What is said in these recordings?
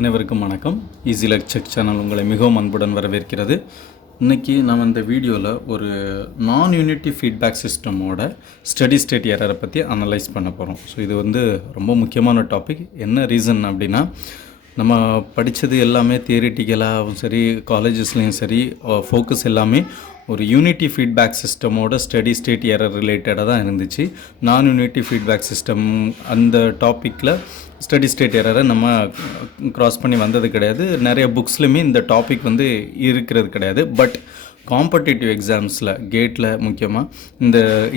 அனைவருக்கும் வணக்கம். Easy lecture channel உங்களை மிகவும் அன்புடன் வரவேற்கிறது. இன்றைக்கி நம்ம இந்த வீடியோவில் ஒரு நான் யூனிட்டி ஃபீட்பேக் சிஸ்டமோட ஸ்டடி ஸ்டேட் எரரை பற்றி அனலைஸ் பண்ண போகிறோம். ஸோ இது ரொம்ப முக்கியமான டாபிக். என்ன ரீசன் அப்படின்னா, நம்ம படித்தது எல்லாமே தியரிட்டிக்கலாகவும் சரி, காலேஜஸ்லேயும் சரி, ஃபோக்கஸ் எல்லாமே ஒரு யூனிட்டி ஃபீட்பேக் சிஸ்டமோட ஸ்டடி ஸ்டேட் எரர் ரிலேட்டடாக தான் இருந்துச்சு. நான் யூனிட்டி ஃபீட்பேக் சிஸ்டம் அந்த டாப்பிக்கில் ஸ்டடி ஸ்டேட் எரரை நம்ம க்ராஸ் பண்ணி வந்தது கிடையாது. நிறைய புக்ஸ்லையுமே இந்த டாபிக் இருக்கிறது கிடையாது. பட் காம்படிட்டிவ் எக்ஸாம்ஸில் கேட்டில் முக்கியமாக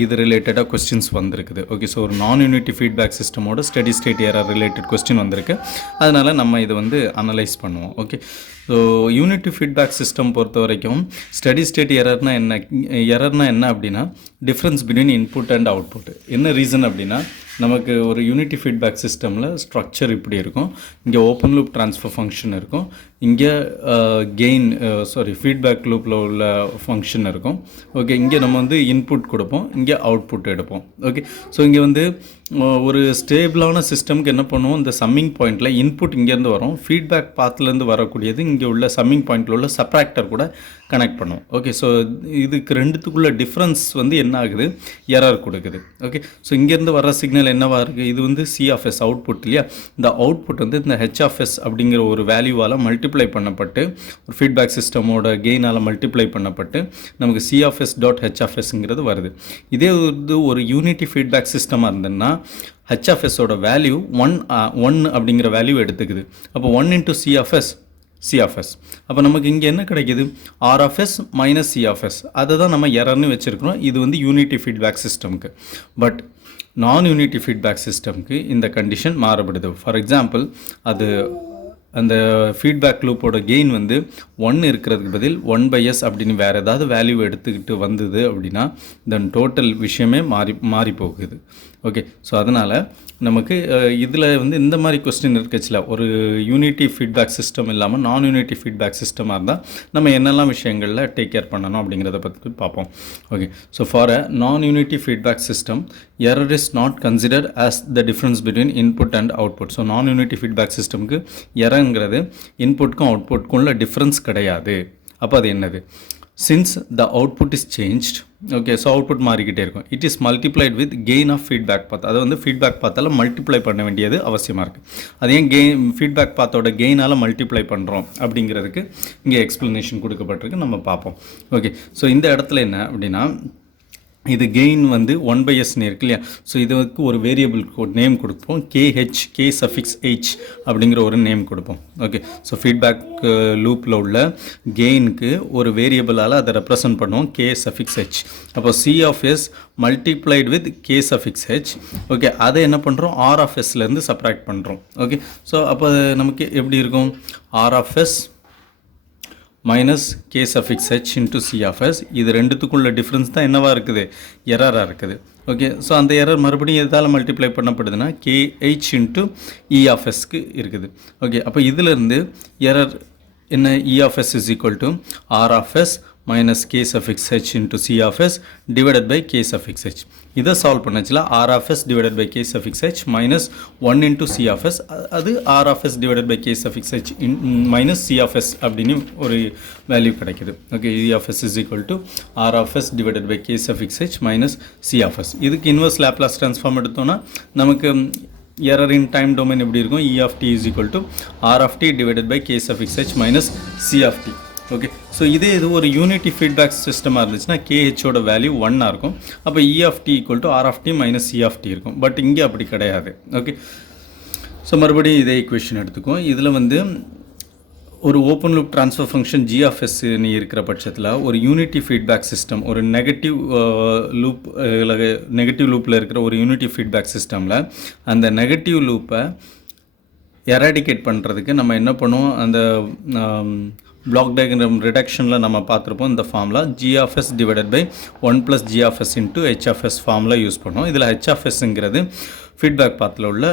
இது ரிலேட்டடாக கொஸ்டின்ஸ் வந்திருக்குது. ஓகே, ஸோ ஒரு நான் யூனிட்டி ஃபீட்பேக் சிஸ்டமோட steady state error related question வந்திருக்கு. அதனால் நம்ம இதை அனலைஸ் பண்ணுவோம். Okay, so unity feedback system பொறுத்த வரைக்கும் ஸ்டடி ஸ்டேட் எரர்னா என்ன அப்படின்னா, difference between input and output. என்ன ரீசன் அப்படின்னா, நமக்கு ஒரு யூனிட்டி ஃபீட்பேக் சிஸ்டமில் ஸ்ட்ரக்சர் இப்படி இருக்கும். இங்கே ஓப்பன் லூப் ட்ரான்ஸ்ஃபர் ஃபங்க்ஷன் இருக்கும். இங்கே ஃபீட்பேக் லூப்பில் உள்ள ஃபங்க்ஷன் இருக்கும். ஓகே, இங்கே நம்ம இன்புட் கொடுப்போம், இங்கே அவுட்புட் எடுப்போம். ஓகே, ஸோ இங்கே ஒரு ஸ்டேபிளான சிஸ்டம்க்கு என்ன பண்ணுவோம், இந்த சம்மிங் பாயிண்டில் இன்புட் இங்கேருந்து வரும், ஃபீட்பேக் பாத்துலேருந்து வரக்கூடியது இங்கே உள்ள சம்மிங் பாயிண்டில் உள்ள சப்ராக்டர் கூட கனெக்ட் பண்ணுவோம். ஓகே, ஸோ இதுக்கு ரெண்டுத்துக்குள்ள டிஃப்ரென்ஸ் என்ன ஆகுது, எரர் கொடுக்குது. ஓகே, ஸோ இங்கேருந்து வர சிக்னல் என்னவாக இருக்குது, இது C(s) அவுட்புட் இல்லையா. இந்த அவுட்புட் இந்த H(s) அப்படிங்கிற ஒரு வேல்யூவால் மல்டிப்ளை பண்ணப்பட்டு, ஒரு ஃபீட்பேக் சிஸ்டமோட கெயினால் மல்டிப்ளை பண்ணப்பட்டு நமக்கு C(s.h)ங்கிறது வருது. இதே ஒரு யூனிட்டி ஃபீட்பேக் சிஸ்டமாக இருந்ததுன்னா H(s)ஓட வேல்யூ 1 அப்படிங்கிற வேல்யூ எடுத்துக்குது. அப்போ 1 into C(s). அப்போ நமக்கு இங்கே என்ன கிடைக்கிது, R(s) - C(s). அதை தான் நம்ம எரர்னு வச்சுருக்கிறோம். இது unity feedback சிஸ்டம்க்கு. But non unity feedback சிஸ்டம்க்கு இந்த கண்டிஷன் மாறுபடுது. ஃபார் எக்ஸாம்பிள், அந்த ஃபீட்பேக் லூப்போட கெயின் 1 இருக்கிறதுக்கு பதில் 1/s அப்படின்னு வேறு ஏதாவது வேல்யூ எடுத்துக்கிட்டு வந்தது அப்படின்னா தென் டோட்டல் விஷயமே மாறி போகுது. ஓகே, ஸோ அதனால் நமக்கு இதில் இந்த மாதிரி கொஸ்டின் இருக்கச்சுல, ஒரு யூனிட்டி ஃபீட்பேக் சிஸ்டம் இல்லாமல் நான் யூனிட்டி ஃபீட்பேக் சிஸ்டமாக இருந்தால் நம்ம என்னெல்லாம் விஷயங்களில் டேக் கேர் பண்ணணும் அப்படிங்கிறத பற்றி பார்ப்போம். ஓகே, ஸோ ஃபார் அ நான் unity feedback system, error is not considered as the difference between input and output. So நான் யூனிட்டி ஃபீட்பேக் சிஸ்டமுக்கு எரர்ங்கிறது இன்புட்க்கும் அவுட்புட்க்கும் உள்ள டிஃப்ரென்ஸ் கிடையாது. அப்போ அது என்னது, since the output is changed, okay, so output மாறிக்கிட்டே இருக்கும், it is multiplied with gain of feedback path. அது feedback pathல multiply பண்ண வேண்டியது அவசியமாக இருக்குது. அது ஏன் ஃபீட்பேக் பாத்தோட கெயினால் மல்டிப்ளை பண்ணுறோம் அப்படிங்கிறதுக்கு இங்கே எக்ஸ்ப்ளனேஷன் கொடுக்கப்பட்டிருக்கு, நம்ம பார்ப்போம். ஓகே, ஸோ இந்த இடத்துல என்ன அப்படின்னா, இது கெயின் 1/s இருக்கு இல்லையா. ஸோ இதுக்கு ஒரு வேரியபிளுக்கு ஒரு நேம் கொடுப்போம், K(h) அப்படிங்கிற ஒரு நேம் கொடுப்போம். ஓகே, ஸோ ஃபீட்பேக் லூப்பில் உள்ள கெயினுக்கு ஒரு வேரியபிளால் அதை ரெப்ரசன்ட் பண்ணுவோம், K(h). அப்போ C(s) multiplied with K(h). Okay, அதை என்ன பண்ணுறோம், R(s)லேருந்து சப்ராக்ட் பண்ணுறோம். ஓகே, ஸோ அப்போ நமக்கு எப்படி இருக்கும், R(s) - K(h) into C(s). இது ரெண்டுத்துக்குள்ள டிஃப்ரென்ஸ் தான் என்னவாக இருக்குது, எரராக இருக்குது. ஓகே, ஸோ அந்த எரர் மறுபடியும் எதால் மல்டிப்ளை பண்ணப்படுதுன்னா KH into E(s)க்கு இருக்குது. ஓகே, அப்போ இதிலிருந்து எரர் என்ன, E(s) = R(s) - K(h) into C(s) divided by K(h). இதை solve பண்ணச்சுல R(s) divided by K(h) minus 1 into C(s), அது R(s) divided by K(h) minus C(s) அப்படின்னு ஒரு வேல்யூ கிடைக்குது. Okay, E(s) = R(s) divided by K(h) minus C(s). இதுக்கு inverse Laplace transform எடுத்தோன்னா நமக்கு error in time domain எப்படி இருக்கும், E(t) = R(t) divided by K(h) minus C(t). Okay, so இது ஒரு யூனிட்டி ஃபீட்பேக் சிஸ்டமாக இருந்துச்சுன்னா KHோட வேல்யூ 1 இருக்கும். அப்போ E(t) = R(t) - C(t) இருக்கும். பட் இங்கே அப்படி கிடையாது. ஓகே, ஸோ மறுபடியும் இதே ஈக்குவேஷன் எடுத்துக்குவோம். இதில் ஒரு open loop transfer function G(s) இருக்கிற பட்சத்தில் ஒரு யூனிட்டி ஃபீட்பேக் சிஸ்டம், ஒரு நெகட்டிவ் லூப்பில் இருக்கிற ஒரு யூனிட்டி ஃபீட்பேக் சிஸ்டமில் அந்த நெகட்டிவ் லூப்பை எராடிகேட் பண்ணுறதுக்கு நம்ம என்ன பண்ணுவோம், அந்த பிளாக் டயக்ராம் ரிடக்ஷனில் நம்ம பார்த்துருப்போம். இந்த formula G(s) / 1 + G(s) into H(s) formula use பண்ணுவோம். இதில் H(s)ங்கிறது ஃபீட்பேக் பாத்தில் உள்ள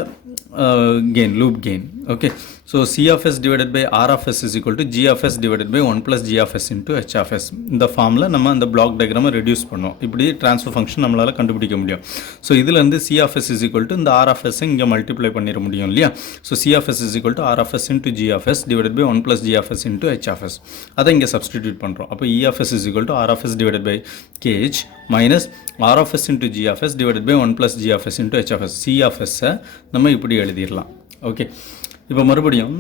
gain loop gain. Okay, so C of S divided by R of S is equal to G of S divided by 1 plus G of S into H of S. இந்த ஃபார்மில் நம்ம அந்த black டயக்ராமை reduce பண்ணோம். இப்படி transfer function நம்மளால் கண்டுபிடிக்க முடியும். So இதில் வந்து C of S is equal to இந்த R of S இங்கே மல்டிப்ளை பண்ணிட முடியும் இல்லையா. So C of S is equal to R of S into G of S divided by 1 plus G of S into H of S. அதை இங்கே substitute பண்ணுறோம். அப்போ E of S is equal to R of S divided by KH minus R of S into G of S divided by 1 plus G of S into H of S. C of S நம்ம இப்படி எழுதிடலாம். Okay, இப்போ மறுபடியும்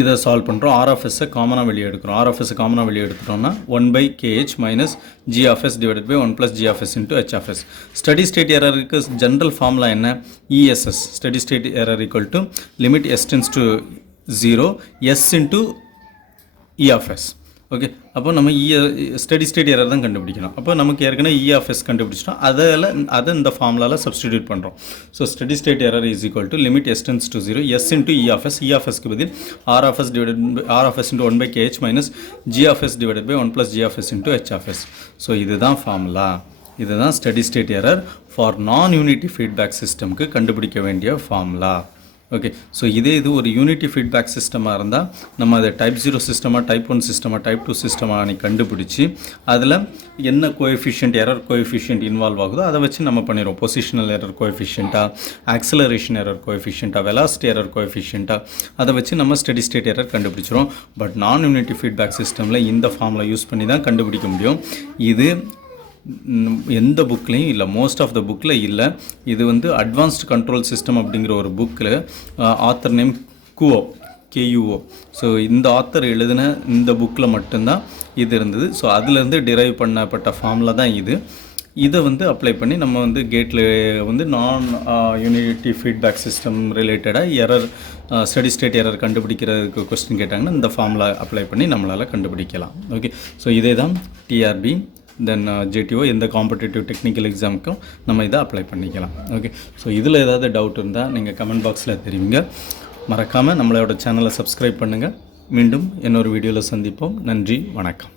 இதை solve பண்ணுறோம். R of S காமனாக வெளியே எடுக்கிறோம். R of S காமனாக வெளியே எடுத்துட்டோம்னா 1 by KH minus G of S divided by 1 plus G of S into H of S. Steady state எரருக்கு ஜென்ரல் ஃபார்முலா என்ன? ESS steady state error equal to limit S tends to 0 S into E of S. Okay, அப்போ நம்ம steady state error தான் கண்டுபிடிக்கணும். அப்போ நமக்கு ஏற்கனவே E of S கண்டுபிடிச்சிட்டோம். அதை இந்த ஃபார்முலாவில் சப்ஸ்டிடியூட் பண்ணுறோம். So study state error is equal to limit S tends to 0 S into E of S. E of Sக்கு பதில் R of S divided by R of S into 1 by KH minus G of S divided by 1 plus G of S into H of S. So இதுதான் formula. இதுதான் study state error for நான் unity feedback சிஸ்டம்க்கு கண்டுபிடிக்க வேண்டிய formula. Okay, so இது ஒரு unity feedback சிஸ்டமாக இருந்தால் நம்ம அதை டைப் 0 சிஸ்டமாக, டைப் 1 சிஸ்டமாக, டைப் 2 சிஸ்டமாக நீ கண்டுபிடிச்சி அதில் என்ன கோஎஃபிஷியன்ட் எரர் கோஎஃபிஷியன்ட் இன்வால்வ் ஆகுதோ அதை வச்சு நம்ம பண்ணிடுவோம். பொசிஷனல் எரர் கோஎஃபிஷியண்ட்டாக, ஆக்சலரேஷன் எரர் கோஎஃபிஷியண்ட்டாக, வெலாசிட்டி எரர் கோஎஃபிஷியண்ட்டாக அதை வச்சு நம்ம ஸ்டடி ஸ்டேட் எரர் கண்டுபிடிச்சிரும். பட் நான் யூனிட்டி ஃபீட்பேக் சிஸ்டமில் இந்த ஃபார்முலா யூஸ் பண்ணி தான் கண்டுபிடிக்க முடியும். இது எந்த புக்லேயும் இல்லை, மோஸ்ட் ஆஃப் த புக்கில் இல்லை. இது வந்து அட்வான்ஸ்டு கண்ட்ரோல் சிஸ்டம் அப்படிங்கிற ஒரு புக்கில் ஆத்தர் நேம் KUO. ஸோ இந்த ஆத்தர் எழுதின இந்த புக்கில் மட்டும்தான் இது இருந்தது. ஸோ அதுலேருந்து டிரைவ் பண்ணப்பட்ட ஃபார்முலா தான் இது. இதை வந்து அப்ளை பண்ணி நம்ம வந்து கேட்டில் வந்து நான் யூனிட்டி ஃபீட்பேக் சிஸ்டம் ரிலேட்டடாக எரர் ஸ்டடி ஸ்டேட் எரர் கண்டுபிடிக்கிறதுக்கு கொஸ்டின் கேட்டாங்கன்னா இந்த ஃபார்முலா அப்ளை பண்ணி நம்மளால் கண்டுபிடிக்கலாம். ஓகே, ஸோ இதே தான் TRB தென் JTO எந்த காம்படிட்டிவ் டெக்னிக்கல் எக்ஸாமுக்கும் நம்ம இதை அப்ளை பண்ணிக்கலாம். ஓகே, ஸோ இதில் ஏதாவது டவுட் இருந்தால் நீங்கள் கமெண்ட் பாக்ஸில் தெரிவிங்க. மறக்காமல் நம்மளோட சேனலை சப்ஸ்கிரைப் பண்ணுங்கள். மீண்டும் இன்னொரு வீடியோவில் சந்திப்போம். நன்றி, வணக்கம்.